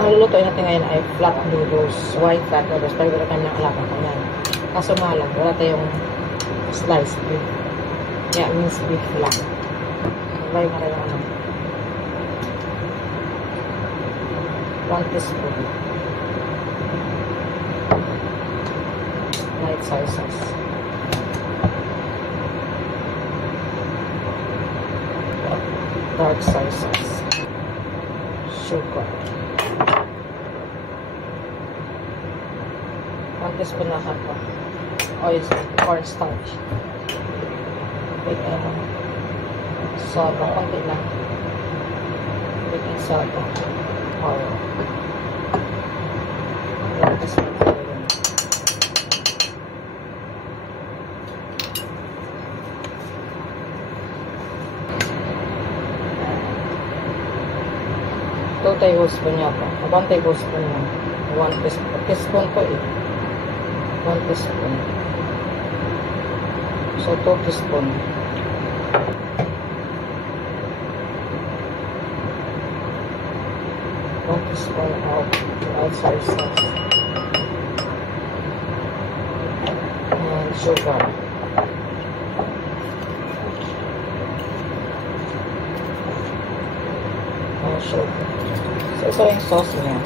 Ang lulutuin natin ngayon ay flat noodles. White flat noodles. Pero wala kami nakalaban ko yan. Kaso nga lang, wala tayong sliced beef. Yeah, minced beef lang. Lagay mo rin ano. 1 teaspoon. Light soy sauce. Dark soy sauce. Sugar. 1 teaspoon na hapa. Oil, cornstarch. Big soda, konti lang. Baking soda. Oil. 1 teaspoon na yun. Two tablespoon yata. 1 tablespoon na. 1 teaspoon to eh. 1 teaspoon. So, 2 teaspoon. 1 teaspoon of white soy sauce. And sugar. And sugar. So, ito yung sauce niya.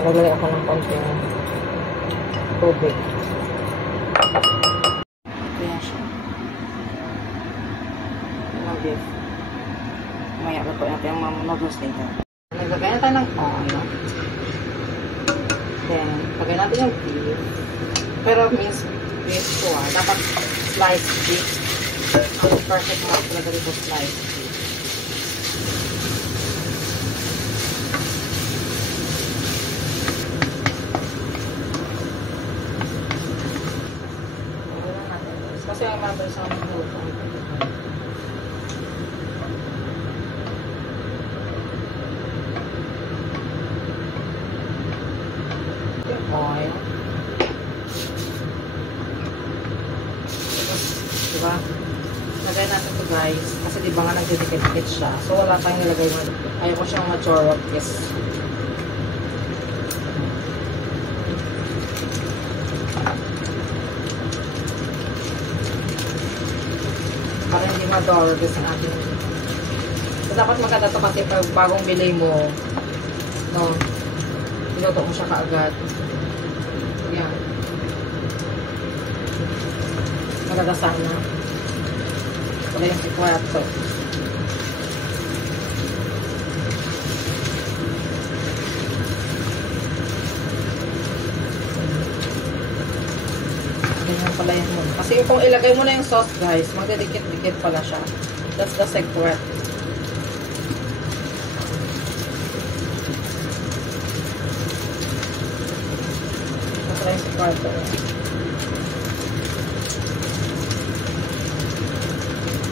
Naglagay ako ng konting tubig. Kaya siya. Yung beef. Maya luto natin yung mga noodles dito. Naglagay na tayo ng oil. Then, lagay natin yung beef. Pero minced beef ko dapat sliced beef. Ang perfect mga talaga dito sliced beef. Kasi ang mabilis ang magluto. Oil. Diba? Lagay natin ito guys. Kasi diba nga nagdidikit-dikit siya. So wala tayong nilagay mo. Ayaw ko siyang machorot. Yes. Para hindi madorgas ang ating. So, dapat maganda ito kasi pag bagong bili mo, no, pinuto mo siya kaagad. Yan. Maganda sana. Wala yung sikwato. Ganyan pala yung muna. Kasi kung ilagay mo na yung sauce guys, magdidikit-dikit pala siya. That's the secret. That's the secret.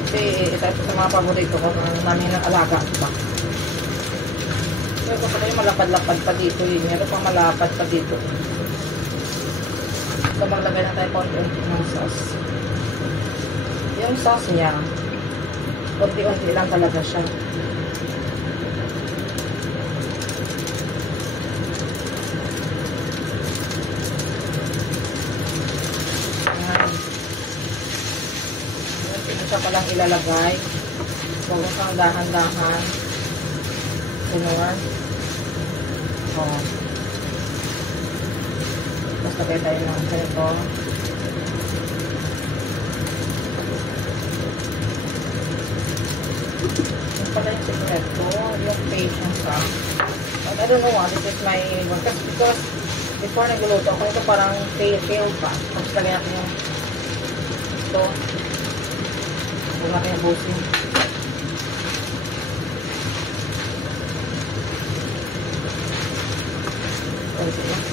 Kasi isa ito sa mga paborito ko namin ng alaga pa. So ito pala yung malapad-lapad pa dito. Meron pang malapad pa dito. So, maglagay na tayo konti-unti ng sauce. Yung sauce niya, konti-unti lang talaga siya. Ayan. Hindi siya palang ilalagay. Huwag mo kang dahan-dahan. Kunor. Oh. Lagay tayo ng ganito. Yung pala yung secret ko, yung patience ha. But I don't know what, this is my one. Because before nagluluto ako, ito parang fail pa. Tapos lagay natin yung ito. Huwag natin yung busin. Okay.